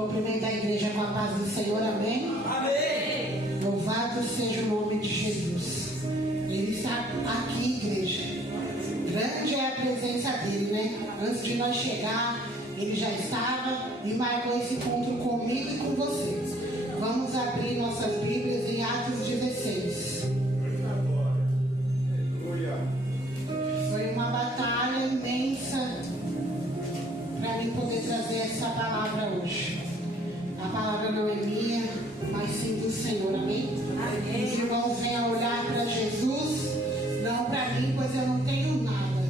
Cumprimento a igreja com a paz do Senhor, amém? Amém! Louvado seja o nome de Jesus. Ele está aqui, igreja. Grande é a presença dele, né? Antes de nós chegar, ele já estava e marcou esse encontro comigo e com vocês. Vamos abrir nossas Bíblias em Atos 16. Foi uma batalha imensa para mim poder trazer essa palavra hoje. A palavra não é minha, mas sim do Senhor, amém? Amém. Os irmãos venham olhar para Jesus, não para mim, pois eu não tenho nada.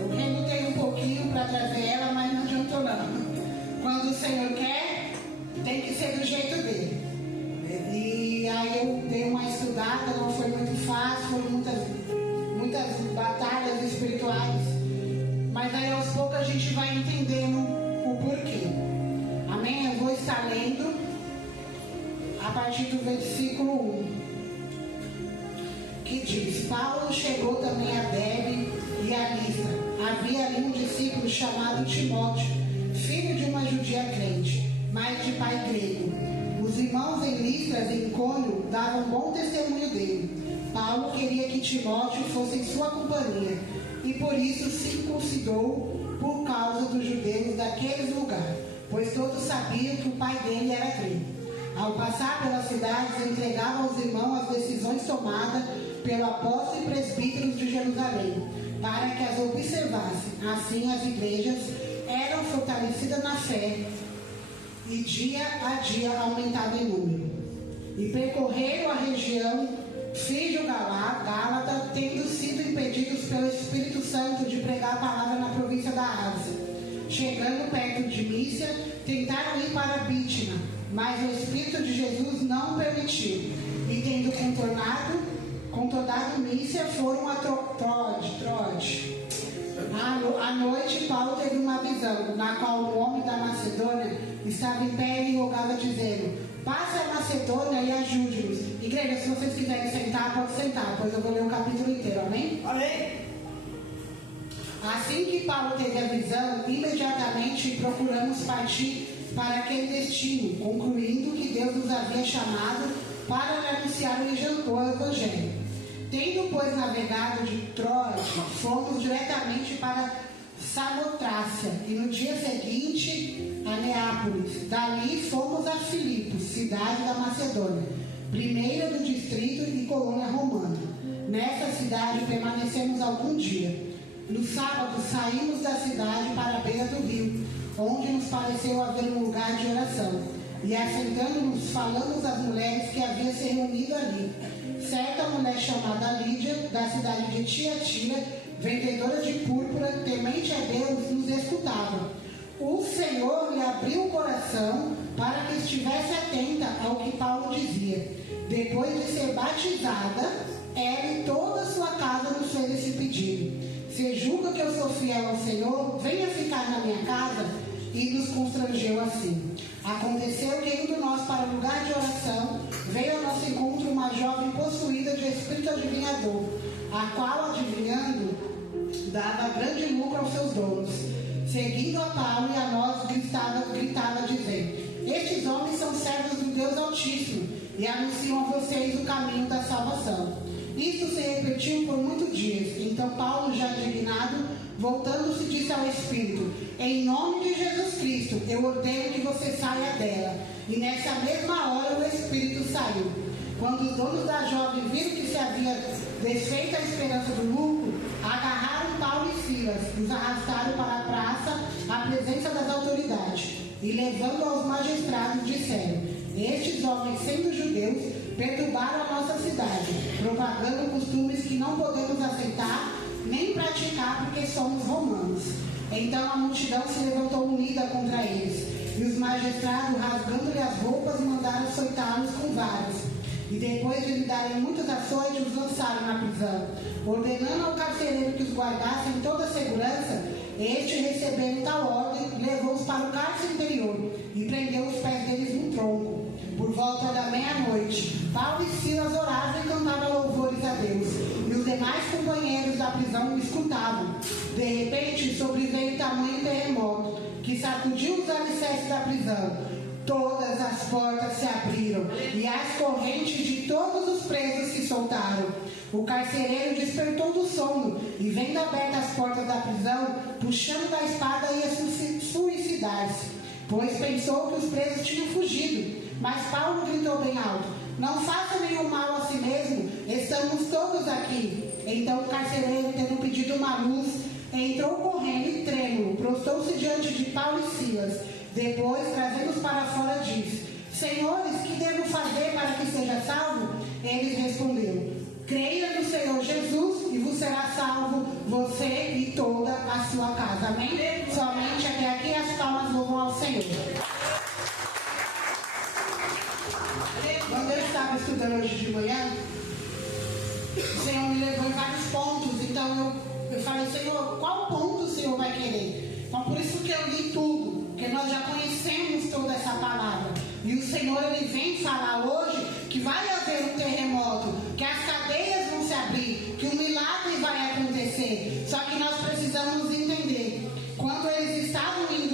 Eu relutei um pouquinho para trazer ela, mas não adiantou não. Quando o Senhor quer, tem que ser do jeito dele. E aí eu dei uma estudada, não foi muito fácil, foram muitas batalhas espirituais. Mas aí aos poucos a gente vai entendendo o porquê. Amém? Eu vou estar lendo a partir do versículo 1, que diz: Paulo chegou também a Derbe e a Listra. Havia ali um discípulo chamado Timóteo, filho de uma judia crente, mas de pai grego. Os irmãos em Listra e em Icônio davam bom testemunho dele. Paulo queria que Timóteo fosse em sua companhia, e por isso circuncidou por causa dos judeus daqueles lugares, pois todos sabiam que o pai dele era grego. Ao passar pelas cidades, entregava aos irmãos as decisões tomadas pelo apóstolo e presbíteros de Jerusalém, para que as observassem. Assim as igrejas eram fortalecidas na fé e dia a dia aumentavam em número. E percorreram a região Frígio-Gálata, tendo sido impedidos pelo Espírito Santo de pregar a palavra na província da Ásia. Chegando perto de Mísia, tentaram ir para Bítina, mas o Espírito de Jesus não permitiu. E tendo contornado Mísia, foram a Troade. À noite, Paulo teve uma visão, na qual um homem da Macedônia estava em pé e rogava, dizendo: passe a Macedônia e ajude-nos. Igreja, se vocês quiserem sentar, pode sentar, pois eu vou ler o capítulo inteiro, amém? Amém! Assim que Paulo teve a visão, imediatamente procuramos partir para aquele destino, concluindo que Deus nos havia chamado para anunciar o Evangelho. Tendo, pois, navegado de Troade, fomos diretamente para Samotrácia, e no dia seguinte a Neápolis. Dali fomos a Filipos, cidade da Macedônia, primeira do distrito e colônia romana. Nessa cidade permanecemos algum dia. No sábado saímos da cidade para a beira do rio, onde nos pareceu haver um lugar de oração. E assentando-nos, falamos às mulheres que haviam se reunido ali. Certa mulher chamada Lídia, da cidade de Tiatira, vendedora de púrpura, temente a Deus, nos escutava. O Senhor lhe abriu o coração para que estivesse atenta ao que Paulo dizia. Depois de ser batizada, ela e toda a sua casa nos fez esse pedido: se julga que eu sou fiel ao Senhor, venha ficar na minha casa. E nos constrangeu assim. Aconteceu que, indo nós para o lugar de oração, veio ao nosso encontro uma jovem possuída de espírito adivinhador, a qual, adivinhando, dava grande lucro aos seus donos. Seguindo a Paulo e a nós, gritava dizendo: estes homens são servos do Deus Altíssimo e anunciam a vocês o caminho da salvação. Isto se repetiu por muitos dias. Então Paulo, já indignado, voltando-se, disse ao Espírito: em nome de Jesus Cristo, eu ordeno que você saia dela. E nessa mesma hora o Espírito saiu. Quando os donos da jovem viram que se havia desfeito a esperança do lucro, agarraram Paulo e Silas, os arrastaram para a praça, à presença das autoridades, e levando aos magistrados, disseram: estes homens, sendo judeus, perturbaram a nossa cidade, propagando costumes que não podemos aceitar nem praticar, porque somos romanos. Então a multidão se levantou unida contra eles, e os magistrados, rasgando-lhe as roupas, mandaram açoitá-los com varas. E depois de lhe darem muitas açoites, os lançaram na prisão, ordenando ao carcereiro que os guardasse em toda a segurança. Este, recebendo tal ordem, levou-os para o cárcere interior e prendeu os pés deles num tronco. Por volta da meia-noite, Paulo e Silas oravam e cantavam louvores a Deus, e os demais companheiros da prisão o escutavam. De repente, sobreveio tamanho terremoto, que sacudiu os alicerces da prisão, todas as portas se abriram e as correntes de todos os presos se soltaram. O carcereiro despertou do sono e, vendo abertas as portas da prisão, puxando da espada, ia suicidar-se, pois pensou que os presos tinham fugido. Mas Paulo gritou bem alto: não faça nenhum mal a si mesmo, estamos todos aqui. Então o carcereiro, tendo pedido uma luz, entrou correndo e trêmulo, prostou-se diante de Paulo e Silas. Depois, trazendo-os para fora, disse: Senhores, que devo fazer para que seja salvo? Eles responderam: creia no Senhor Jesus e vos será salvo, você e toda a sua casa. Amém? Somente até aqui as palmas louvam ao Senhor. Quando eu estava estudando hoje de manhã, o Senhor me levou em vários pontos. Então eu falei: Senhor, qual ponto o Senhor vai querer? Então por isso que eu li tudo, porque nós já conhecemos toda essa palavra. E o Senhor, Ele vem falar hoje que vai haver um terremoto, que as cadeias vão se abrir, que um milagre vai acontecer. Só que nós precisamos entender. Quando eles estavam em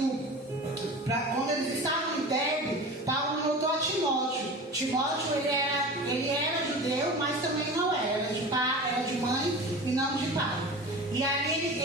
Derbe, Paulo notou a Timóteo. Timóteo, ele era judeu, mas também não era de pai, era de mãe e não de pai. E aí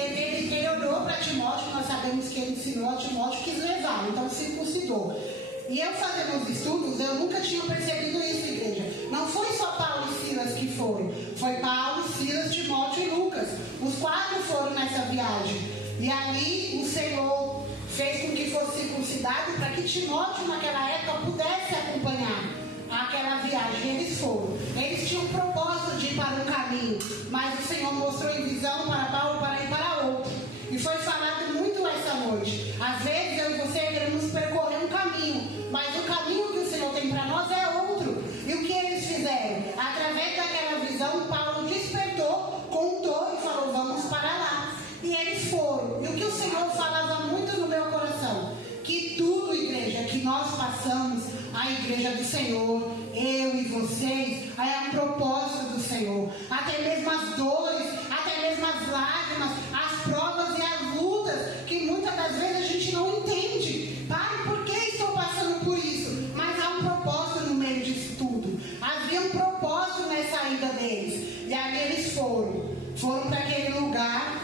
ele orou para Timóteo. Nós sabemos que ele ensinou a Timóteo que levá-lo, então circuncidou. E eu fazendo os estudos, eu nunca tinha percebido isso, igreja. Não foi só Paulo e Silas que foram. Foi Paulo, Silas, Timóteo e Lucas. Os 4 foram nessa viagem. E ali o Senhor fez com que fosse circuncidado para que Timóteo, naquela época, pudesse acompanhar aquela viagem. Eles foram. Eles tinham um propósito de ir para um caminho, mas o Senhor mostrou em visão para Paulo para ir para outro. E foi falado muito essa noite. Às vezes eu e você queremos percorrer um caminho, mas o caminho que o Senhor tem para nós é outro. E o que eles fizeram? Através daquela visão, Paulo despertou, contou e falou: vamos para lá. E eles foram. E o que o Senhor falava muito no meu coração: que tudo, igreja, que nós passamos, a igreja do Senhor, eu e vocês, é um propósito do Senhor. Até mesmo as dores, até mesmo as lágrimas, as provas e as lutas, que muitas das vezes a gente não entende. Pai, por que estou passando por isso? Mas há um propósito no meio disso tudo. Havia um propósito nessa ida deles. E aí eles foram para aquele lugar.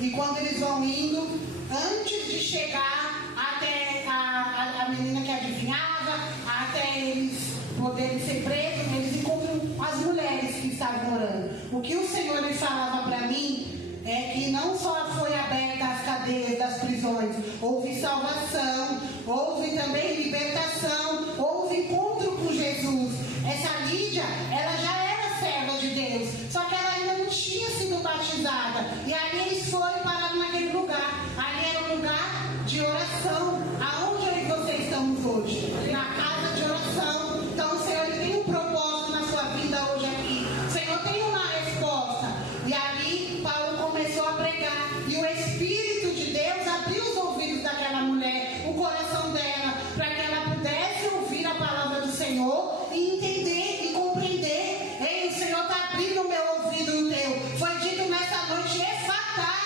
E quando eles vão indo, antes de chegar até a menina que adivinhava, até eles poderem ser presos, eles encontram as mulheres que estavam orando. O que o Senhor lhe falava para mim é que não só foi aberta as cadeias das prisões, houve salvação, houve também libertação, houve encontro com Jesus. Essa Lídia, ela já era serva de Deus, só que ela ainda não tinha sido batizada. E ali eles foram parar naquele lugar. Ali era um lugar de oração, aonde eu e você estamos hoje, na casa de oração. Então o Senhor, Ele tem um propósito na sua vida hoje aqui. O Senhor tem uma resposta. E ali Paulo começou a pregar, e o Espírito de Deus abriu os ouvidos daquela mulher, o coração dela, para que ela pudesse ouvir a palavra do Senhor e entender e compreender. Ei, o Senhor está abrindo o meu ouvido e o teu. Foi dito nessa noite: efatá,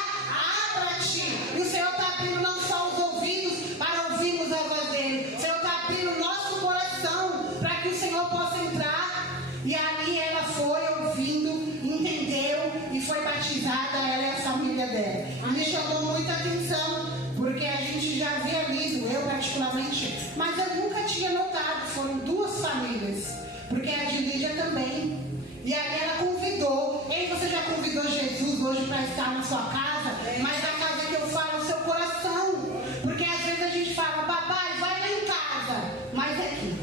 abra-te. E o Senhor está abrindo não só os ouvidos para ouvirmos a voz dele, o Senhor está abrindo o nosso coração para que o Senhor possa entrar. E ali ela foi ouvindo, entendeu e foi batizada, ela e a família dela. E me chamou muita atenção, porque a gente já havia lido, eu particularmente, mas eu nunca tinha notado. Foram 2 famílias, porque a de Lídia também. E aí ela convidou: ei, você já convidou Jesus hoje para estar na sua casa? Mas a casa que eu falo é o seu coração. Porque às vezes a gente fala: papai, vai lá em casa. Mas aqui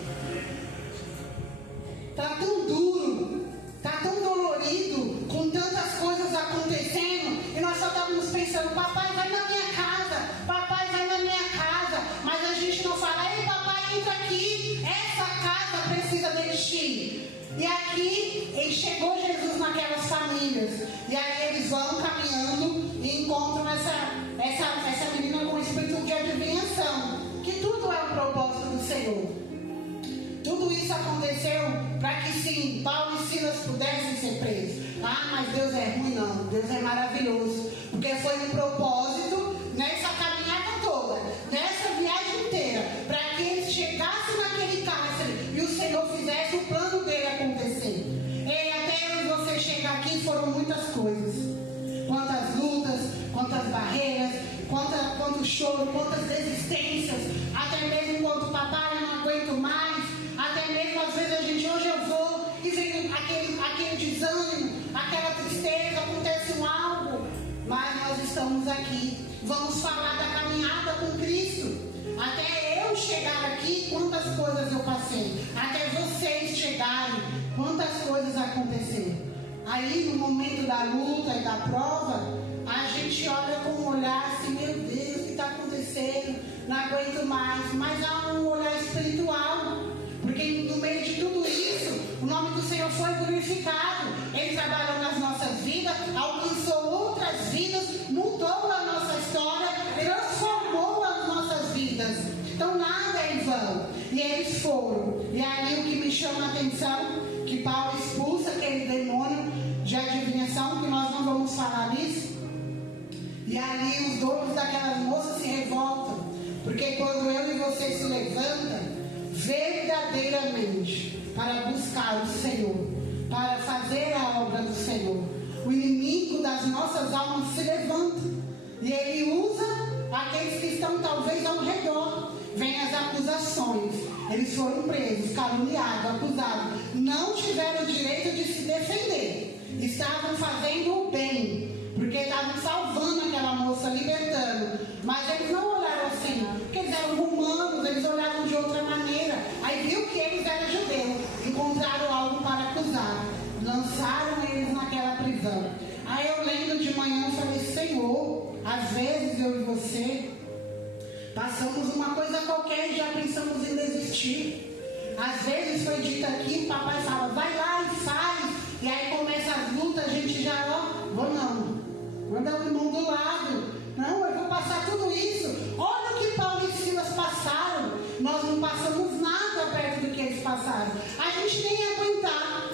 tá tão duro, tá tão dolorido, com tantas coisas acontecendo, e nós só estávamos pensando: papai, vai na minha casa, papai, vai na minha casa. Mas a gente não fala: ei, papai, entra aqui, essa casa precisa de ti. E aqui chegou Jesus naquelas famílias. E aí eles vão caminhando e encontram essa menina com o espírito de adivinhação. Que tudo é o propósito do Senhor. Tudo isso aconteceu para que sim, Paulo e Silas pudessem ser presos. Ah, mas Deus é ruim? Não, Deus é maravilhoso. Porque foi um propósito nessa caminhada toda. choro, quantas desistências, até mesmo quando papai, eu não aguento mais, até mesmo às vezes a gente, hoje eu vou, e vem aquele desânimo, aquela tristeza, acontece algo, mas nós estamos aqui, vamos falar da caminhada com Cristo. Até eu chegar aqui, quantas coisas eu passei, até vocês chegarem, quantas coisas aconteceram. Aí no momento da luta e da prova, a gente olha com um olhar assim, meu Deus, o que está acontecendo? Não aguento mais. Mas há um olhar espiritual, porque no meio de tudo isso, o nome do Senhor foi glorificado. Ele trabalhou nas nossas vidas, alcançou outras vidas, mudou a nossa história, transformou as nossas vidas. Então nada é em vão. E eles foram. E aí o que me chama a atenção, que Paulo expulsa aquele demônio de adivinhação, que nós não vamos falar nisso. E ali os donos daquelas moças se revoltam, porque quando eu e você se levantam verdadeiramente para buscar o Senhor, para fazer a obra do Senhor, o inimigo das nossas almas se levanta e ele usa aqueles que estão talvez ao redor. Vem as acusações, eles foram presos, caluniados, acusados, não tiveram o direito de se defender, estavam fazendo o bem, porque estavam salvando aquela moça, libertando, mas eles não olharam assim, porque eles eram romanos, eles olhavam de outra maneira. Aí viu que eles eram judeus, encontraram algo para acusar, lançaram eles naquela prisão. Aí eu lendo de manhã, eu falei, Senhor, às vezes eu e você passamos uma coisa qualquer e já pensamos em desistir. Às vezes foi dito aqui, o papai fala, vai lá e faz, e aí começa as lutas, a gente já, vou não, manda o irmão do lado, não, eu vou passar tudo isso. Olha o que Paulo e Silas passaram, nós não passamos nada perto do que eles passaram. A gente nem ia aguentar,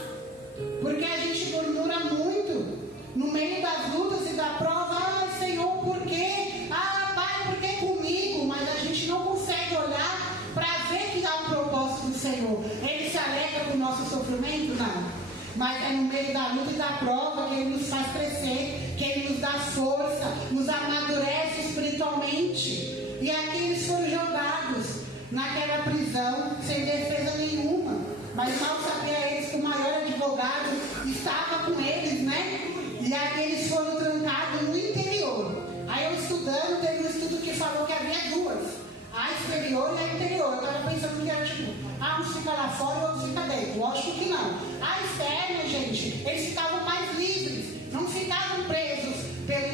porque a gente murmura muito no meio das lutas e da prova. Ai, Senhor, por quê? Ah, Pai, por que comigo? Mas a gente não consegue olhar para ver que há um propósito do Senhor. Ele se alegra com o nosso sofrimento? Não. Mas é no meio da luta e da prova que Ele nos faz crescer, que Ele nos dá força, nos amadurece espiritualmente. E aqui eles foram jogados naquela prisão, sem defesa nenhuma. Mas mal sabia eles que o maior advogado estava com eles, né? E aí eles foram trancados no interior. Aí eu estudando, teve um estudo que falou que havia duas, a exterior e a interior. Eu estava pensando que era tipo, uns ficam lá fora e outros ficam dentro. Lógico que não. A externa, gente, eles ficavam mais livres, não ficavam presos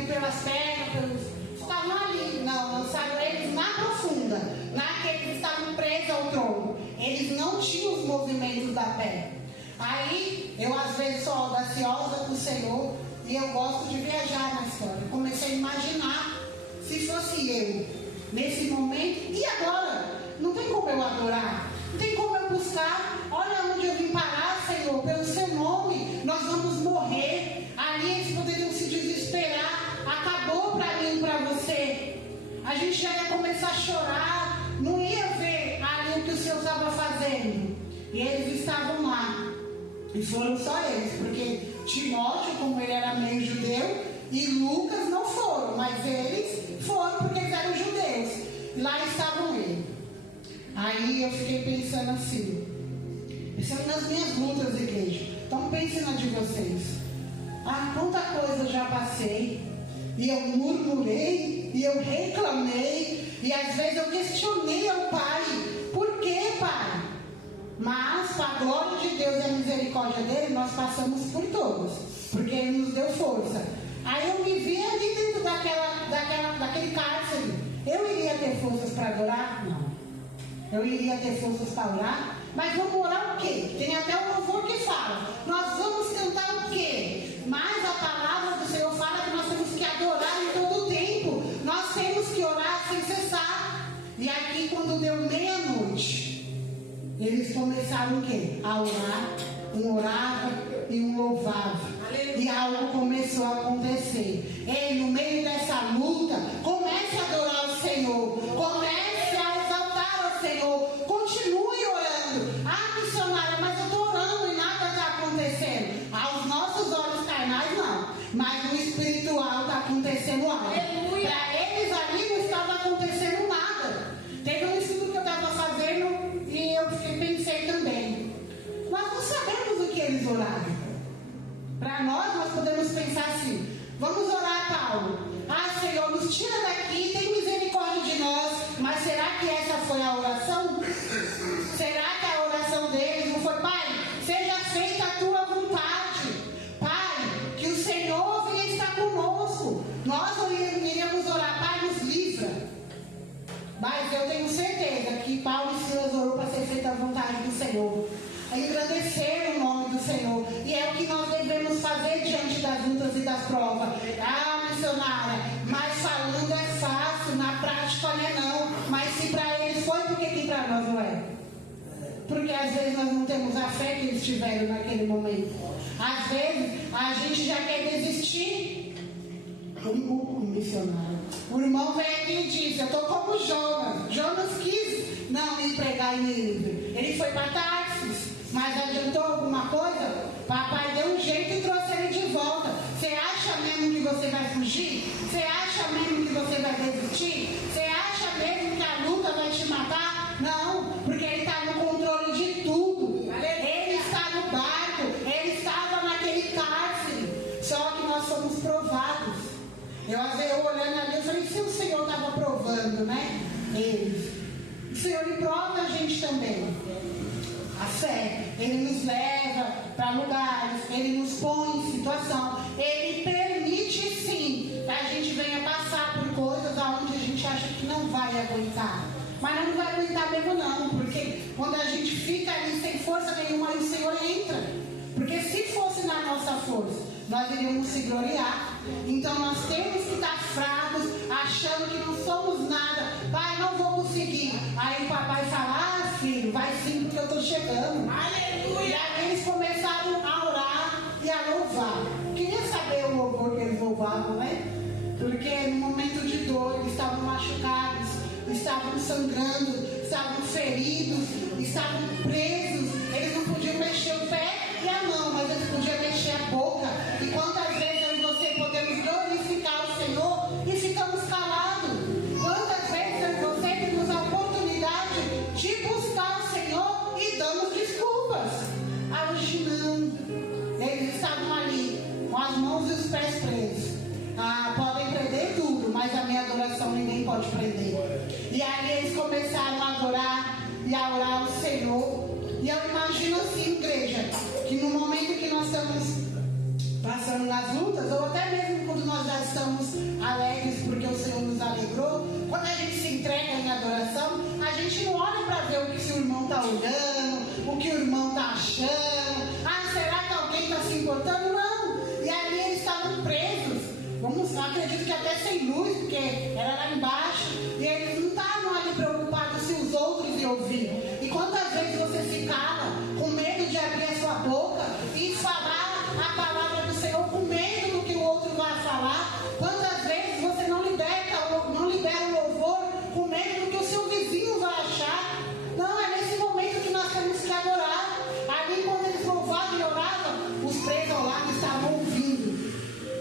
pelas pernas, estavam ali. Não, lançaram eles na profunda, naqueles que estavam presos ao tronco. Eles não tinham os movimentos da perna. Aí, eu às vezes sou audaciosa com o Senhor e eu gosto de viajar na história. Eu comecei a imaginar, se fosse eu, nesse momento, e agora? Não tem como eu adorar, não tem como eu buscar. Olha onde eu vim parar, Senhor, pelo seu nome, nós vamos morrer. Ali eles poderiam se desesperar, acabou para mim e para você. A gente já ia começar a chorar, não ia ver ali o que o Senhor estava fazendo. E eles estavam lá. E foram só eles, porque Timóteo, como ele era meio judeu, e Lucas não foram, mas eles foram porque eles eram judeus. E lá estavam eles. Aí eu fiquei pensando assim, pensando nas minhas lutas, igreja. Então pense na de vocês. Quanta coisa eu já passei, e eu murmurei, e eu reclamei, e às vezes eu questionei ao Pai, por que, Pai? Mas, para a glória de Deus e a misericórdia dele, nós passamos por todos, porque ele nos deu força. Aí eu me vi ali dentro daquele cárcere. Eu iria ter forças para adorar? Não. Eu iria ter forças para orar? Mas vamos orar o quê? Tem até um louvor que fala, nós vamos cantar o quê? Mas a palavra do Senhor fala que nós temos que adorar em todo o tempo. Nós temos que orar sem cessar. E aqui, quando deu meia-noite, eles começaram o quê? A orar, um orava e um louvava. E algo começou a acontecer. Ei, no meio dessa luta, comece a adorar o Senhor. Comece a exaltar o Senhor. Continue orando. Missionária, mas eu estou orando e nada está acontecendo. Aos nossos olhos carnais, não. Mas no espiritual está acontecendo algo. Para eles ali não estava acontecendo Para nós podemos pensar assim: vamos orar, Paulo. Ah, Senhor, nos tira daqui, tem misericórdia de nós. Mas será que essa foi a oração? Será que a oração deles não foi: Pai, seja feita a tua vontade. Pai, que o Senhor venha estar conosco. Nós iríamos orar: Pai, nos livra. Mas eu tenho certeza que Paulo e Silas orou para ser feita a vontade do Senhor, engrandecer o nome do Senhor. E é o que nós devemos fazer diante das lutas e das provas. Ah, missionária, mas falando é fácil, na prática não. Mas se para eles foi, por que para nós não é? Porque às vezes nós não temos a fé que eles tiveram naquele momento. Às vezes a gente já quer desistir. O missionário, o irmão vem aqui e diz: eu estou como Jonas. Jonas quis não me pregar em Nínive. Ele foi para Tarsis, mas adiantou alguma coisa? Papai deu um jeito e trouxe ele de volta. Você acha mesmo que você vai fugir? Você acha mesmo que você vai desistir? Você acha mesmo que a luta vai te matar? Não, porque ele está no controle de tudo. Ele está no barco, ele estava naquele cárcere. Só que nós somos provados. Eu olhando ali, eu falei: se o Senhor estava provando, né? Eles. O Senhor lhe prova a gente também. A fé, Ele nos leva para lugares, Ele nos põe em situação, Ele permite sim que a gente venha passar por coisas aonde a gente acha que não vai aguentar. Mas não vai aguentar mesmo não, porque quando a gente fica ali sem força nenhuma, aí o Senhor entra. Porque se fosse na nossa força, nós iríamos se gloriar. Então nós temos que estar fracos, achando que não somos nada. Pai, não vou conseguir. Aí o papai fala: ah, filho, vai sim, porque eu estou chegando. Aleluia! E aí eles começaram a orar e a louvar. Queria saber o louvor que eles louvavam, né? Porque no momento de dor eles estavam machucados, estavam sangrando, estavam feridos, estavam presos. Eles não podiam mexer o pé e a mão, mas eles podiam mexer a boca. E quantas vezes eu e você podemos glorificar o Senhor e ficamos calados? Quantas vezes eu e você temos a oportunidade de buscar o Senhor e damos desculpas? Hoje não. Eles estavam ali com as mãos e os pés presos. Ah, podem prender tudo, mas a minha adoração ninguém pode prender. E aí eles começaram a adorar e a orar ao Senhor. E eu imagino assim, igreja, que no momento que nós estamos passando nas lutas, ou até mesmo quando nós já estamos alegres porque o Senhor nos alegrou, quando a gente se entrega em adoração, a gente não olha para ver o que o irmão está olhando, o que o irmão está achando. Ah, será que alguém está se importando? Não. E ali eles estavam presos. Acredito que até sem luz, porque era lá embaixo. E eles não estavam ali preocupados se os outros iam ouvir. E quantas vezes você se cala com medo de abrir a sua boca e falar a palavra do Senhor com medo do que o outro vai falar? Quantas vezes você não libera o louvor com medo do que o seu vizinho vai achar? Não, é nesse momento que nós temos que adorar. Ali quando eles louvavam e oravam, os presos ao lado estavam ouvindo.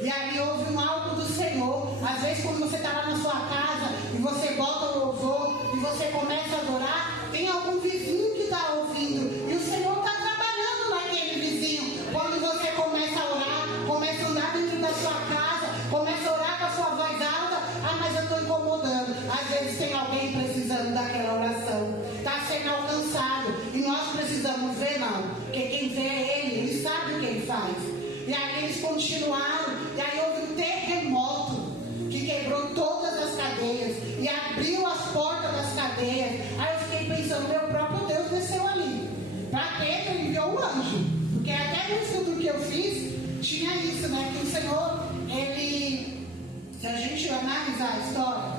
E ali houve um algo do Senhor. Às vezes quando você está lá na sua casa e você bota o louvor e você começa a adorar, tem algum vizinho que está ouvindo. E o Senhor está trabalhando naquele vizinho. Quando você começa a orar, começa a andar dentro da sua casa, começa a orar com a sua voz alta. Ah, mas eu estou incomodando. Às vezes tem alguém precisando daquela oração. Está sendo alcançado. E nós precisamos ver, não. Porque quem vê é ele sabe o que ele faz. E aí eles continuaram. E aí houve um terremoto que quebrou todas as cadeias e abriu as portas das cadeias. Aí eu fiquei pensando: meu próprio Deus desceu ali. Para quê? Ele enviou um anjo. Porque até no estudo que eu fiz, tinha isso, né? Que o Senhor, ele, se a gente analisar a história,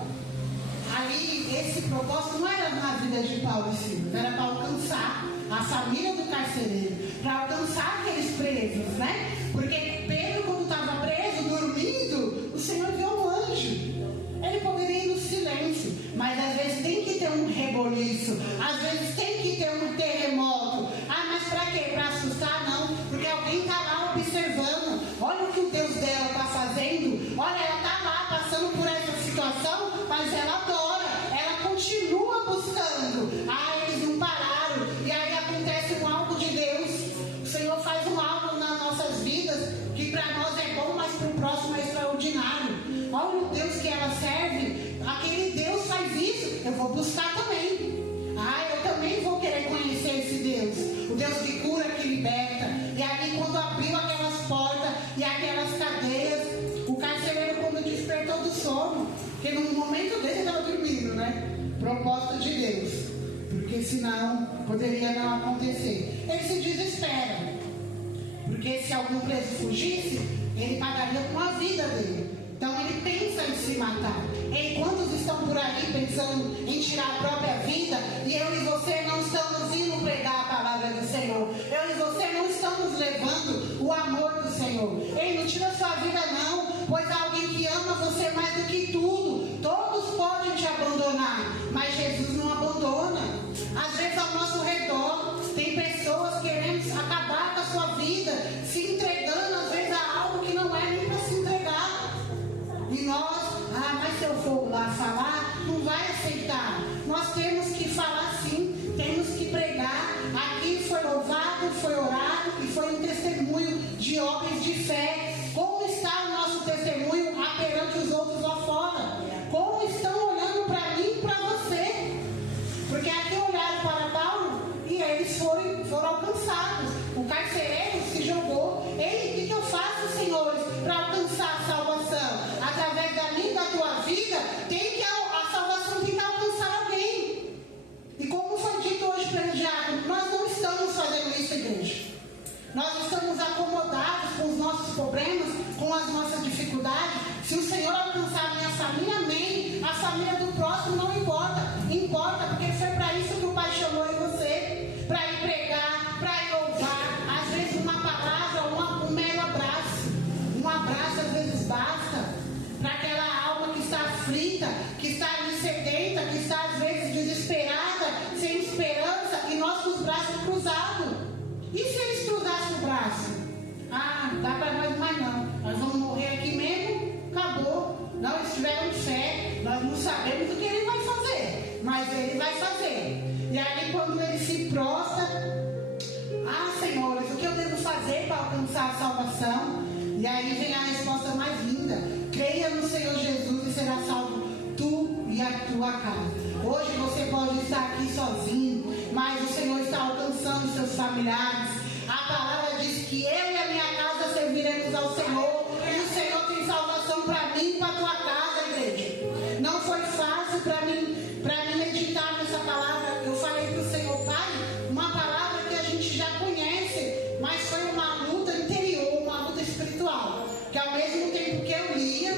ali esse propósito não era na vida de Paulo e Silas, era para alcançar a família do carcereiro, para alcançar aqueles presos, né? Porque Pedro, quando estava preso, dormindo, o Senhor enviou um anjo. Ele poderia ir no silêncio, mas às vezes tem que ter um reboliço, às vezes tem que ter um terremoto. Ah, mas para quê? Para assustar? Não, porque alguém está lá observando. Olha o que o Deus dela está fazendo. Olha, ela está lá passando por essa situação, mas ela adora, ela continua buscando. Ah, eles não pararam. E aí acontece um algo de Deus. O Senhor faz um algo nas nossas vidas que vou buscar também. Eu também vou querer conhecer esse Deus. O Deus que cura, que liberta. E ali quando abriu aquelas portas e aquelas cadeias, o carcereiro quando despertou do sono, porque no momento dele ele estava dormindo, né? Propósito de Deus. Porque senão poderia não acontecer. Ele se desespera. Porque se algum preso fugisse, ele pagaria com a vida dele. Então ele pensa em se matar. Quantos estão por aí pensando em tirar a própria vida? E eu e você não estamos indo pregar a palavra do Senhor. Eu e você não estamos levando o amor do Senhor. Ei, não tira sua vida não, pois há alguém que ama você mais do que tudo. Todos podem te abandonar, mas Jesus não abandona. Às vezes ao nosso redor tem pessoas querendo acabar com a sua vida, se entregando às vezes a algo que não é nem para se entregar. E nós, mas se eu for lá falar, não vai aceitar. Nós temos que falar sim, temos que pregar. Aqui foi louvado, foi orado e foi um testemunho de homens de fé. Como está o nosso testemunho perante os outros lá fora? Como estão olhando para mim e para você? Porque aqui olharam para Paulo e eles foram alcançados. O carcereiro se jogou. Ei, o que eu faço, senhores, para alcançar a salvação? Através da minha e da tua vida, a salvação tem que alcançar alguém. E como foi dito hoje pelo diácono, nós não estamos fazendo isso, igreja. Nós estamos acomodados com os nossos problemas, com as nossas dificuldades. Se o Senhor alcançar a minha família, amém. A família do próximo não importa. Importa, porque foi para isso que o Pai chamou em você. Para ir pregar, para ir louvar. Às vezes uma palavra, um mero abraço. Um abraço às vezes basta. Para aquela alma que está aflita, que está ali sedenta, que está às vezes desesperada, sem esperança, e nós com os braços cruzados. E se eles cruzassem o braço? Dá para nós mais não. Nós vamos morrer aqui mesmo, acabou. Não, eles tiveram fé, nós não sabemos o que ele vai fazer, mas ele vai fazer. E aí quando ele se prostra, senhores, o que eu devo fazer para alcançar a salvação? E aí vem a resposta mais linda: creia no Senhor Jesus e será salvo tu e a tua casa. Hoje você pode estar aqui sozinho, mas o Senhor está alcançando seus familiares. A palavra diz que eu e a minha casa serviremos ao Senhor. E o Senhor tem salvação para mim e para a tua casa, igreja. Não foi fácil para mim meditar nessa palavra. Eu falei para o Senhor, Pai, uma palavra que a gente já conhece, mas foi uma luta interior, uma luta espiritual. Que ao mesmo tempo que eu lia,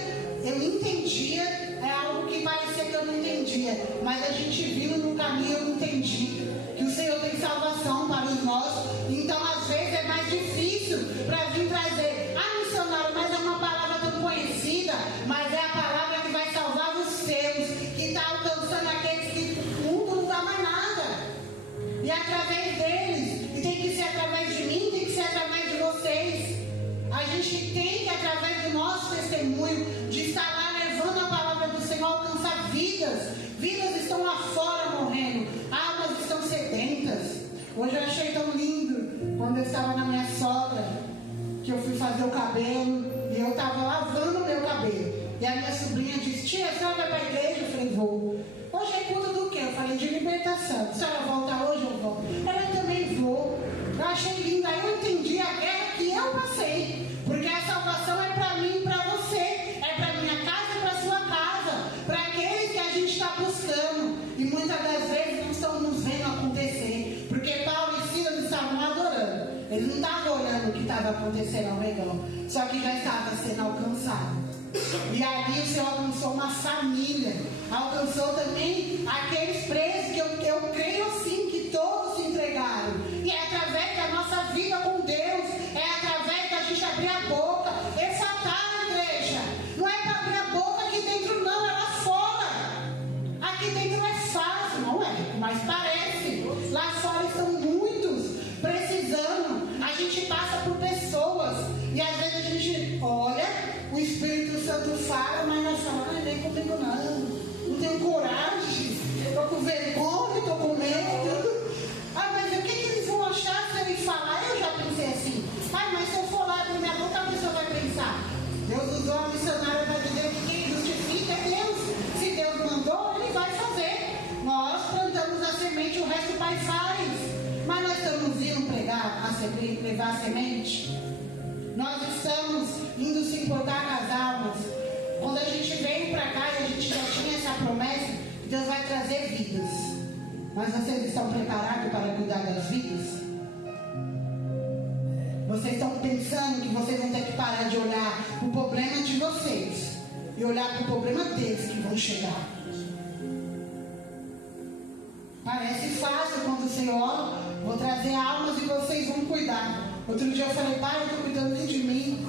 eu entendia, algo que parecia que eu não entendia. Mas a gente viu no caminho, eu entendi que o Senhor tem salvação para os nossos. Então às vezes é mais difícil para vir trazer, missionário, mas é uma palavra tão conhecida, mas é a palavra que vai salvar os seus, que está alcançando aqueles que o mundo não dá mais nada. E através deles, e tem que ser através de mim, tem que ser através de vocês. A gente tem que, através do nosso testemunho, de estar lá levando a palavra do Senhor, alcançar vidas. Vidas estão lá fora morrendo, almas estão sedentas. Hoje eu achei tão lindo, quando eu estava na minha sogra, que eu fui fazer o cabelo, e eu estava lavando o meu cabelo. E a minha sobrinha disse, tia, a senhora vai para a igreja? Eu falei, vou. Hoje é culto do quê? Eu falei, de libertação. A senhora volta hoje? Eu volto. Ela também vou. Eu achei lindo. Aí eu entendi a guerra que eu passei. Porque a salvação é para mim e para você. É para minha casa e para sua casa. Para aqueles que a gente está buscando. E muitas das vezes não estão nos vendo acontecer. Porque Paulo e Silas estavam adorando. Eles não estavam olhando o que estava acontecendo ao redor. Só que já estava sendo alcançado. E ali o Senhor alcançou uma família. Alcançou também aqueles presos que eu creio sim que todos se entregaram. E é através da nossa vida com Deus. É através da gente abrir a boca. Fatal, igreja. Não é para abrir a boca aqui dentro não, é lá fora. Aqui dentro é fácil, não é? Mas parece. Lá fora estão muitos precisando. A gente passa por pessoas. E às vezes a gente olha, o Espírito Santo fala, mas nós falamos, vem comigo não tenho coragem, estou com vergonha, estou com medo. Mas o que eles vão achar se ele falar? Eu já pensei assim, mas se eu for lá abrir minha boca, a pessoa vai pensar. Deus usou a missionária para dizer que quem justifica é Deus. Se Deus mandou, ele vai fazer. importar com as almas. Quando a gente veio para cá e a gente já tinha essa promessa, Deus vai trazer vidas. Mas vocês estão preparados para cuidar das vidas? Vocês estão pensando que vocês vão ter que parar de olhar o problema de vocês e olhar para o problema deles que vão chegar? Parece fácil quando o Senhor, vou trazer almas e vocês vão cuidar. Outro dia eu falei, pai, eu estou cuidando nem de mim,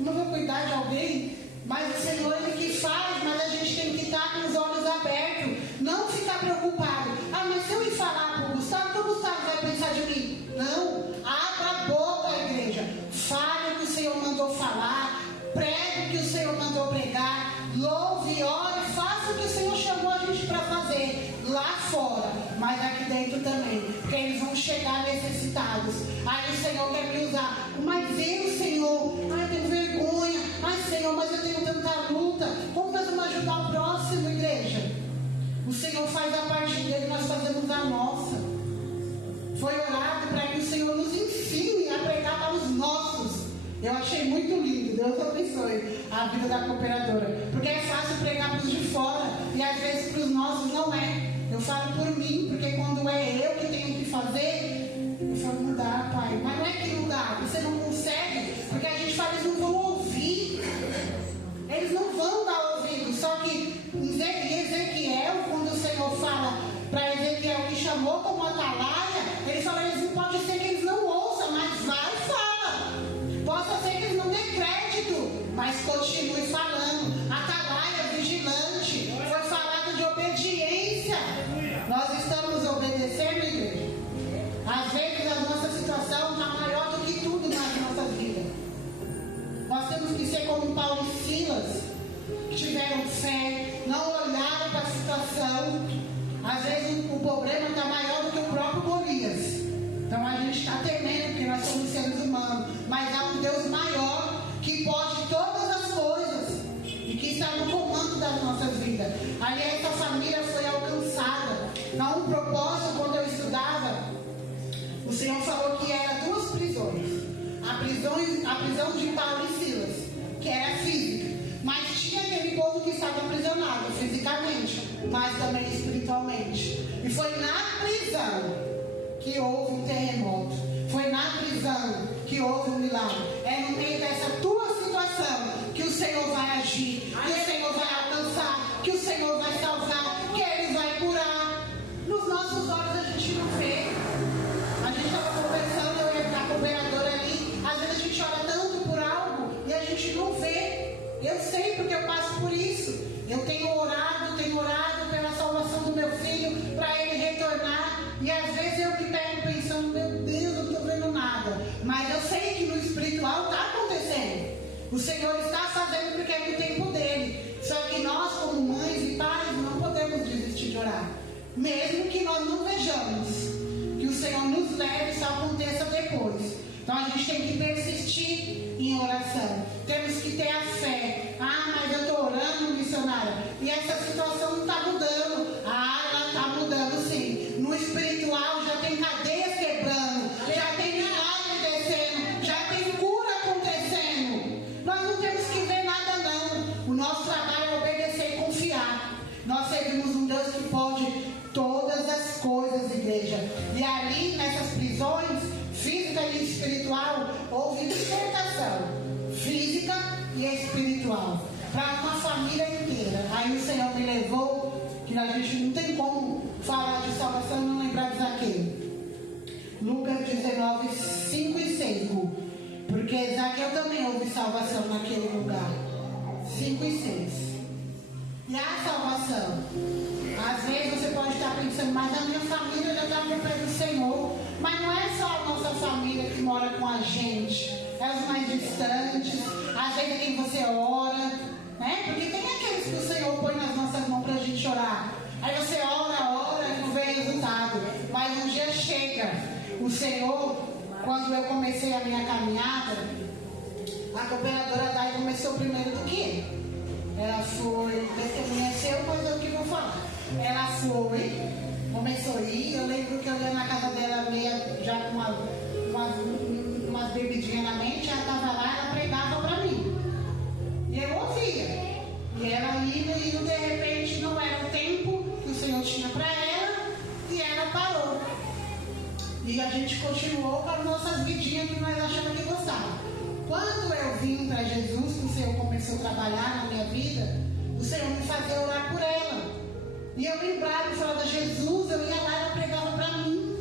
não vou cuidar de alguém, mas o Senhor Ele que faz, mas a gente tem que estar com os olhos abertos, não ficar preocupado. Ah, mas se eu ir falar para o Gustavo, que o Gustavo vai pensar de mim? Não, abra a boca, igreja, fale o que o Senhor mandou falar, pregue o que o Senhor mandou pregar, louve, ore, faça o que o Senhor chamou a gente para fazer, lá fora, mas aqui dentro também, porque eles vão chegar necessitados. Aí o Senhor quer me usar, mas eu, Senhor, ai, eu tenho vergonha, ai, Senhor, mas eu tenho tanta luta. Como nós vamos ajudar o próximo, igreja? O Senhor faz a parte dele, nós fazemos a nossa. Foi orado para que o Senhor nos ensine a pregar para os nossos. Eu achei muito lindo, Deus abençoe a vida da cooperadora, porque é fácil pregar para os de fora e às vezes para os nossos não é. Eu falo por mim, porque quando é eu que tenho que fazer, eu falo, não dá, pai. Mas não é que não dá, você não consegue, porque a gente fala, eles não vão ouvir. Eles não vão dar ouvido. Só que em Ezequiel, quando o Senhor fala para Ezequiel que chamou como atalaia, ele fala, eles não pode ser que eles não ouçam, mas vai e fala. Possa ser que eles não dêem crédito, mas continue falando. Atalaia, vigilante, foi falado de obediência. Nós estamos obedecendo, igreja. Às vezes a nossa situação está maior do que tudo nas nossas vidas. Nós temos que ser como Paulo e Silas, que tiveram fé, não olharam para a situação. Às vezes o problema está maior do que o próprio Golias. Então a gente está temendo, porque nós somos seres humanos. Mas há um Deus maior que pode todas as coisas e que está no comando das nossas vidas. Ali essa família foi alcançada. Há um propósito, quando eu estudava, o Senhor falou que era duas prisões. A prisão de Paulo e Silas, que era física. Mas tinha aquele povo que estava aprisionado fisicamente, mas também espiritualmente. E foi na prisão que houve um terremoto. Foi na prisão que houve um milagre. É no meio dessa tua situação que o Senhor vai agir, que o Senhor vai alcançar, que o Senhor vai salvar, que Ele vai curar. Nos nossos olhos a gente não vê. A gente estava conversando, eu ia a cooperadora ali. Às vezes a gente ora tanto por algo e a gente não vê. Eu sei porque eu passo por isso. Eu tenho orado pela salvação do meu filho, para ele retornar. E às vezes eu me pego pensando, meu Deus, eu não estou vendo nada. Mas eu sei que no espiritual está acontecendo. O Senhor está fazendo porque é no tempo dele. Só que nós, como mães e pais, não podemos desistir de orar. Mesmo que nós não vejamos que o Senhor nos leve, isso aconteça depois. Então a gente tem que persistir em oração. Temos que ter a fé. Ah, mas eu estou orando, missionária, e essa situação não está mudando. Ah, ela está mudando sim. No espiritual já tem cadeias quebrando, já tem milagre descendo, já tem cura acontecendo. Nós não temos que ver nada não. O nosso trabalho é obedecer e confiar. Nós servimos um Deus que pode todas as coisas, igreja. E ali nessas prisões, física e espiritual, houve libertação física e espiritual para uma família inteira. Aí o Senhor me levou, que a gente não tem como falar de salvação e não lembrar de Zaqueu. Lucas 19, 5 e 6. Porque Zaqueu também houve salvação naquele lugar. 5 e 6. E a salvação, às vezes você pode estar pensando, mas a minha família já está no pé do Senhor. Mas não é só a nossa família que mora com a gente, é os mais distantes, às vezes quem você ora, né? Porque tem aqueles que o Senhor põe nas nossas mãos para a gente orar. Aí você ora e não vê resultado. Mas um dia chega, o Senhor, quando eu comecei a minha caminhada, a cooperadora Dai começou primeiro do que eu. Ela foi, conheceu, mas eu que vou falar. Ela foi, começou a ir. Eu lembro que eu ia na casa dela meia, já com umas bebidinhas na mente. Ela estava lá, ela pregava para mim. indo, de repente não era o tempo que o Senhor tinha para ela, e ela parou. E a gente continuou com as nossas vidinhas que nós achamos que gostava. Quando eu vim para Jesus, que o Senhor começou a trabalhar na minha vida, o Senhor me fazia orar por ela. E eu lembrava e falava, Jesus, eu ia lá e ela pregava para mim.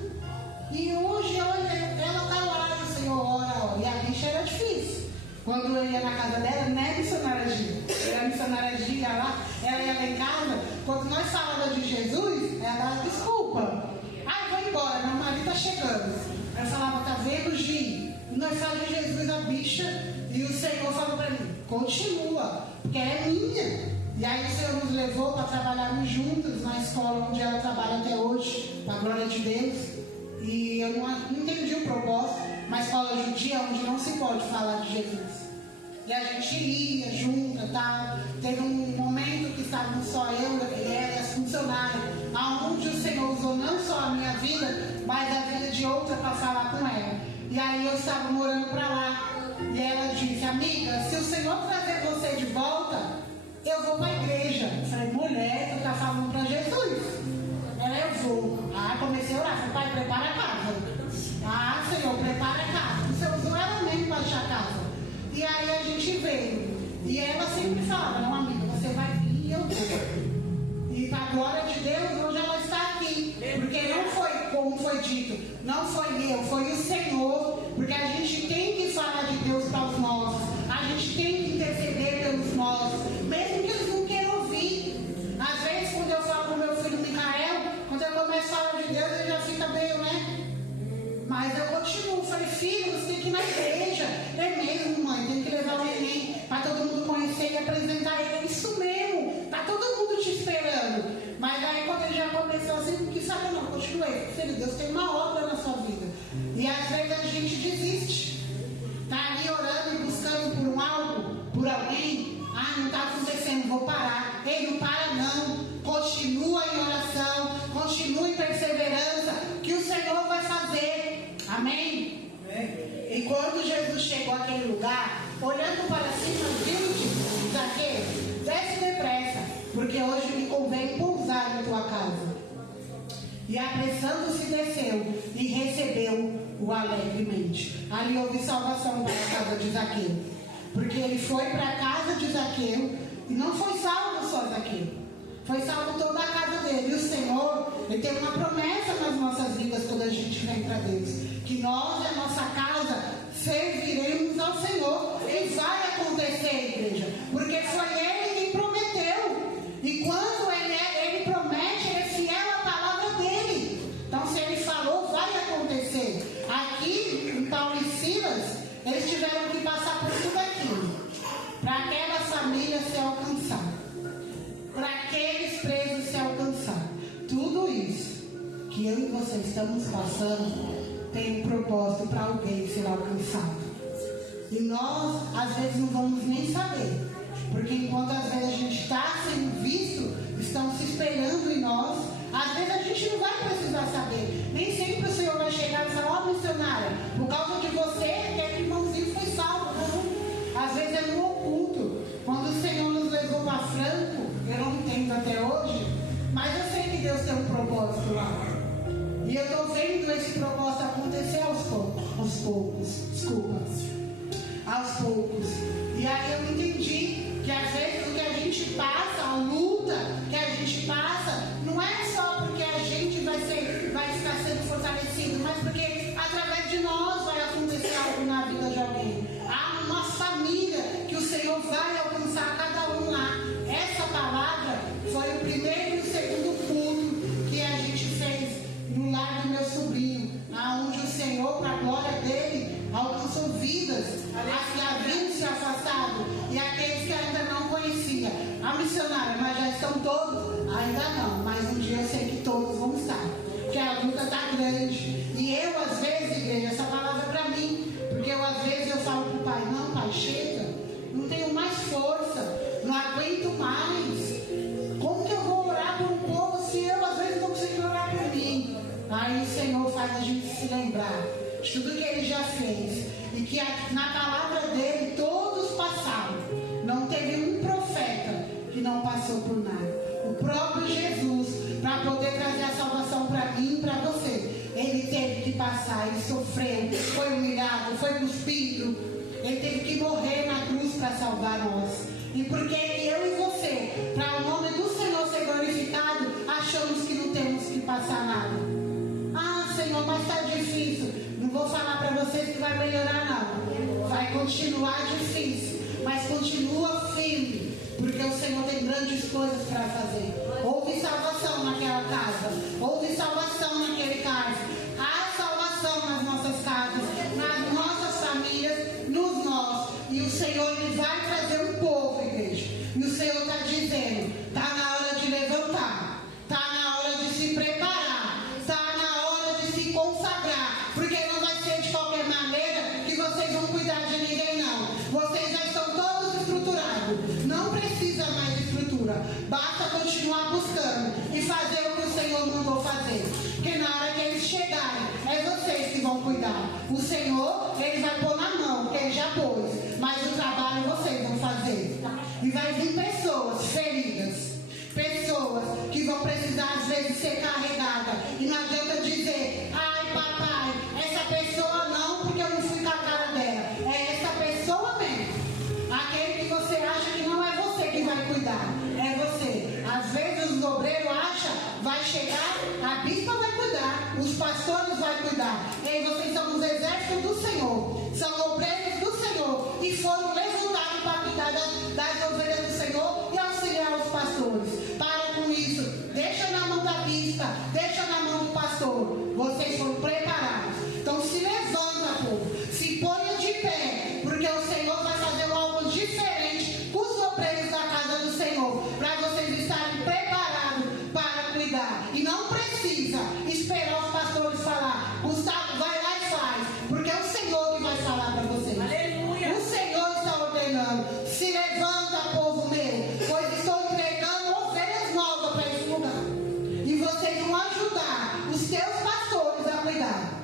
E hoje ela está lá, e o Senhor ora. E a bicha era difícil. Quando eu ia na casa dela, não é missionária Gia. Era missionária Gia lá, ela ia lá em casa. Quando nós falávamos de Jesus, ela, desculpa. Vou embora, meu marido está chegando. Eu falava, tá vendo, Gi? Nós falamos de Jesus, a bicha. E o Senhor falou para mim, continua, porque é minha. E aí o Senhor nos levou para trabalharmos juntos na escola onde ela trabalha até hoje, para a glória de Deus. E eu não entendi o propósito, uma escola judia onde não se pode falar de Jesus. E a gente ia junto, tá? Teve um momento que estávamos só eu e ela e as funcionárias, aonde o Senhor usou não só a minha vida, mas a vida de outra para falar com ela. E aí eu estava morando para lá. E ela disse, amiga, se o Senhor trazer você de volta, eu vou para a igreja. Eu falei, mulher, tu tá falando para Jesus? Ela, eu vou. Comecei a orar. Falei, pai, prepara a casa. Senhor, prepara a casa. O Senhor usou ela mesmo para deixar a casa. E aí a gente veio. E ela sempre falava, não, amiga, você vai vir e eu vou. E para a glória de Deus, hoje ela está aqui. Porque não foi, como foi dito, não foi eu, foi o Senhor. Porque a gente tem que falar de Deus para os nossos. A gente tem que interceder pelos nossos. Mesmo que eles não queiram ouvir. Às vezes, quando eu falo com meu filho Micael, quando eu começo a falar de Deus, ele já fica meio, né? Mas eu continuo. Falei, filho, você tem que ir na igreja. É mesmo, mãe, tem que levar o neném para todo mundo conhecer e apresentar ele. É isso mesmo. Tá todo mundo te esperando. Mas aí, quando ele já começou assim, não quis saber, não. Continuei. Filho, Deus tem uma obra na sua vida. E às vezes a gente desiste. Tá ali orando e buscando por um algo, por alguém. Não está acontecendo, vou parar. Ei, não para não. Continua em oração, continua em perseverança, que o Senhor vai fazer. Amém? E quando Jesus chegou àquele lugar, olhando para cima, viu Zaqueu, desce depressa, porque hoje me convém pousar em tua casa. E apressando-se desceu e recebeu-o alegremente. Ali houve salvação para a casa de Zaqueu. Porque ele foi para a casa de Zaqueu e não foi salvo só Zaqueu. Foi salvo toda a casa dele. E o Senhor, Ele tem uma promessa nas nossas vidas quando a gente vem para Deus. Que nós e a nossa casa serviremos ao Senhor. E vai acontecer, igreja. Porque foi Ele quem prometeu. E quando Ele promete, Ele é fiel à palavra dEle. Então se Ele falou, vai acontecer. Aqui, em Paulo e Silas, eles tiveram que passar por tudo aquilo. Para aquela família ser alcançada. Para aqueles presos se alcançar. Tudo isso que eu e você estamos passando tem um propósito para alguém ser alcançado. E nós, às vezes, não vamos nem saber. Porque enquanto às vezes a gente está sendo visto, estão se espelhando em nós, às vezes a gente não vai precisar saber. Nem sempre o Senhor vai chegar e falar, missionária, por causa de você, aquele irmãozinho foi salvo. Não. Às vezes é no oculto. Quando o Senhor nos levou para Franco, eu não entendo até hoje, mas eu sei que Deus tem um propósito lá. E eu estou vendo esse propósito acontecer aos poucos. E aí eu entendi que às vezes o que a gente passa, a luta que a gente passa, não é só porque a gente vai ficar sendo fortalecido, mas porque através de nós vai acontecer algo na vida de alguém. Há uma família que o Senhor vai alcançar cada um lá. Essa palavra foi o primeiro e o segundo culto que a gente fez no lar do meu sobrinho, aonde o Senhor, para a glória dele, alcançou vidas, as que haviam se afastado e aqueles que ainda não conheciam. A missionária, mas já estão todos? Ainda não, mas um dia eu sei que todos vão estar, porque a luta está grande. E eu, às vezes, igreja, essa palavra é para mim, porque eu, às vezes, eu falo para o pai, não, pai, chega, não tenho mais força, não aguento mais. Como que eu vou orar por um povo se eu, às vezes, não consigo orar por mim? Aí o Senhor faz a gente se lembrar de tudo que Ele já fez. E que na palavra dEle todos passaram. Não teve um profeta que não passasse. próprio Jesus, para poder trazer a salvação para mim e para você. Ele teve que passar, ele sofreu, foi humilhado, foi cuspido. Ele teve que morrer na cruz para salvar nós. E porque eu e você, para o nome do Senhor ser glorificado, achamos que não temos que passar nada. Ah, Senhor, mas está difícil. Não vou falar para vocês que vai melhorar, não. Vai continuar difícil, mas continua firme, porque o Senhor tem grandes coisas para fazer. Houve salvação naquela casa, houve salvação naquele caso. Há salvação nas nossas casas, nas nossas famílias, nos nós. E o Senhor, Ele vai trazer um povo, igreja. E o Senhor está dizendo, está na hora de levantar, está na hora de se preparar, está na hora de se consagrar, porque não vai ser de qualquer maneira que vocês vão cuidar de ninguém, não. Vocês já estão todos estruturados, não precisa mais de estrutura, basta continuar buscando e fazer o que o Senhor mandou fazer, porque na hora que eles chegarem, é vocês que vão cuidar. O Senhor, Ele vai pôr na mão, porque Ele já pôs, mas o trabalho vocês vão fazer. E vai vir pessoas feridas, pessoas que vão precisar às vezes ser carregadas, e não adianta dizer, ai papai, essa pessoa não, porque eu não fui com a cara dela. É essa pessoa mesmo, aquele que você acha que não é você que vai cuidar, é você. Às vezes os obreiros acham, vai chegar, a bispa vai cuidar, os pastores vão cuidar. E vocês são os exércitos do Senhor, são obreiros do Senhor, e foram levantados para cuidar das ovelhas do Senhor e auxiliar os pastores. Para com isso, deixa na mão da bispa, deixa na mão do pastor. Vocês foram preparados. Então se levanta, povo, se ponha de pé, porque o Senhor vai fazer algo diferente com os obreiros da casa do Senhor, para vocês estarem preparados para cuidar. E não precisa esperar os pastores falar, Gustavo, vai lá e faz, porque é o Senhor que vai falar para vocês. Aleluia. O Senhor está ordenando. Se levanta, povo meu, pois estou entregando ovelhas novas para esse lugar, e vocês vão ajudar os seus pastores a cuidar.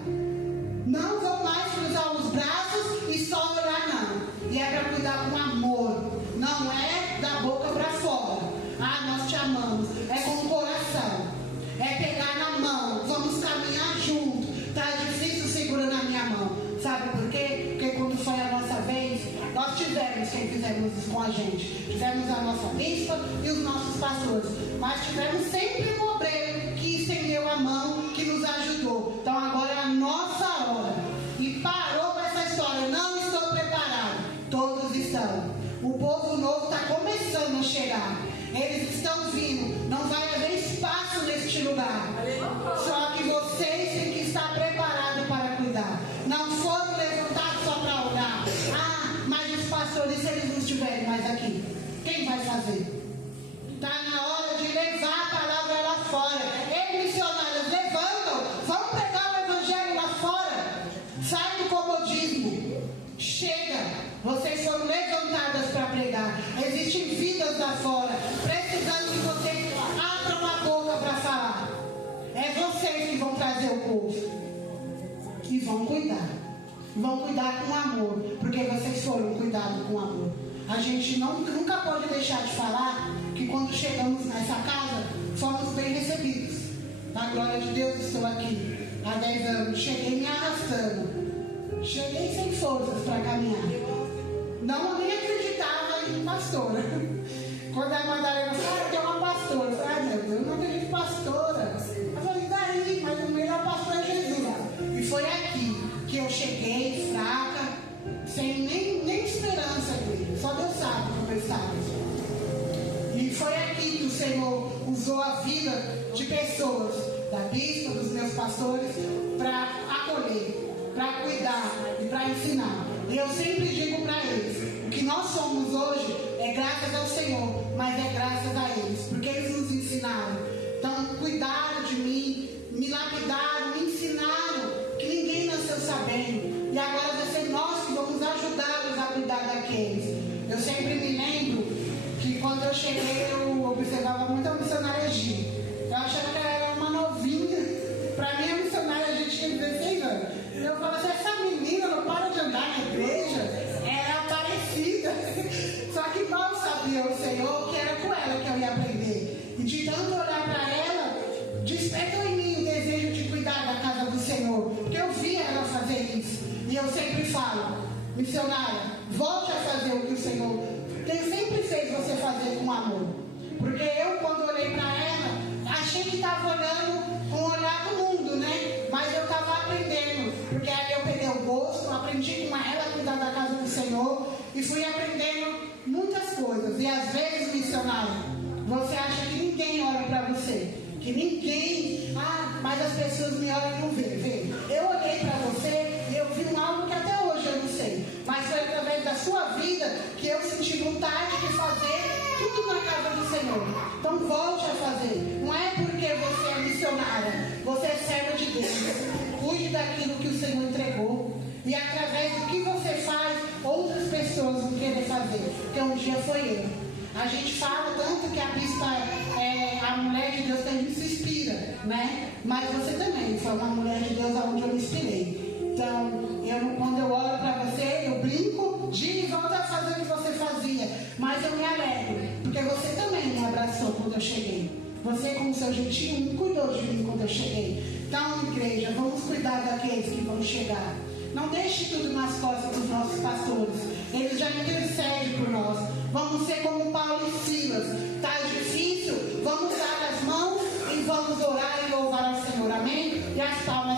Não vão mais cruzar os braços e só orar, não. E é para cuidar com amor, não é da boca para fora. Ah, nós te amamos. É com o coração, é pegar na mão, vamos caminhar junto. Tá difícil segurando a minha mão. Sabe por quê? Porque quando foi a nossa vez, nós tivemos quem fizemos isso com a gente. Tivemos a nossa bispa e os nossos pastores, mas tivemos sempre um obreiro que estendeu a mão, que nos ajudou. Então agora é a nossa hora. E parou com essa história, não estou preparado. Todos estão. O povo novo está começando a chegar. Eles estão vindo. Não vai haver espaço neste lugar. Só que vocês têm que estar preparados para cuidar. Não foram levantados só para orar. Ah, mas os pastores, se eles não estiverem mais aqui, quem vai fazer? Está na hora de levar a palavra lá fora. Ei, missionários, levantam. Vamos pregar o evangelho lá fora. Sai do comodismo. Chega. Vocês foram levantadas para pregar. Existem vidas lá fora precisando que vocês abram a boca para falar. É vocês que vão trazer o povo. E vão cuidar. Vão cuidar com amor, porque vocês foram cuidados com amor. A gente nunca pode deixar de falar que quando chegamos nessa casa, fomos bem recebidos. Na glória de Deus, estou aqui há 10 anos. Cheguei me arrastando. Cheguei sem forças para caminhar. Não, eu nem acreditava em pastora. Quando a Madalena falou, tem uma pastora. Eu falei, ah, meu Deus, eu não acredito em pastora. Eu falei, daí, mas o melhor pastor é Jesus. E foi aqui que eu cheguei, fraca, sem nem esperança dele. Só Deus sabe como eu estava. E foi aqui que o Senhor usou a vida de pessoas, da bispa, dos meus pastores, para acolher, para cuidar e para ensinar. E eu sempre digo para eles, o que nós somos hoje é graças ao Senhor, mas é graças a eles, porque eles nos ensinaram. Então, cuidaram de mim, me lapidaram, me ensinaram, que ninguém nasceu sabendo. E agora vai ser nós que vamos ajudá-los a cuidar daqueles. Eu sempre me lembro que quando eu cheguei, eu observava muito a missionária G. Eu achava que ela era uma novinha. Para mim, a missionária G tinha 16 anos. Eu falava assim, essa menina não para de andar na igreja. Era parecida. Só que mal sabia o Senhor que era com ela que eu ia aprender. E de tanto missionária, volte a fazer o que o Senhor sempre fez você fazer com amor. Porque eu, quando olhei para ela, achei que estava olhando com o olhar do mundo, né? Mas eu estava aprendendo, porque aí eu peguei o gosto, aprendi com ela a cuidar da casa do Senhor e fui aprendendo muitas coisas. E às vezes, missionário, você acha que ninguém olha para você, que ninguém, mas as pessoas me olham e não veem. Eu olhei para você e eu vi algo que até hoje eu não sei, mas foi através da sua vida que eu senti vontade de fazer tudo na casa do Senhor. Então volte a fazer. Não é porque você é missionária, você é serva de Deus. Cuide daquilo que o Senhor entregou. E através do que você faz, outras pessoas vão querer fazer. Porque um dia foi eu. A gente fala tanto que a bispa a mulher de Deus que a gente se inspira, né? Mas você também foi uma mulher de Deus onde eu me inspirei. Então, quando eu olho para você, eu brinco, digo e volto a fazer o que você fazia. Mas eu me alegro, porque você também me abraçou quando eu cheguei. Você, com o seu jeitinho, cuidou de mim quando eu cheguei. Então, igreja, vamos cuidar daqueles que vão chegar. Não deixe tudo nas costas dos nossos pastores. Eles já intercedem por nós. Vamos ser como Paulo e Silas. Está difícil? Vamos dar as mãos e vamos orar e louvar ao Senhor. Amém? E as palmas.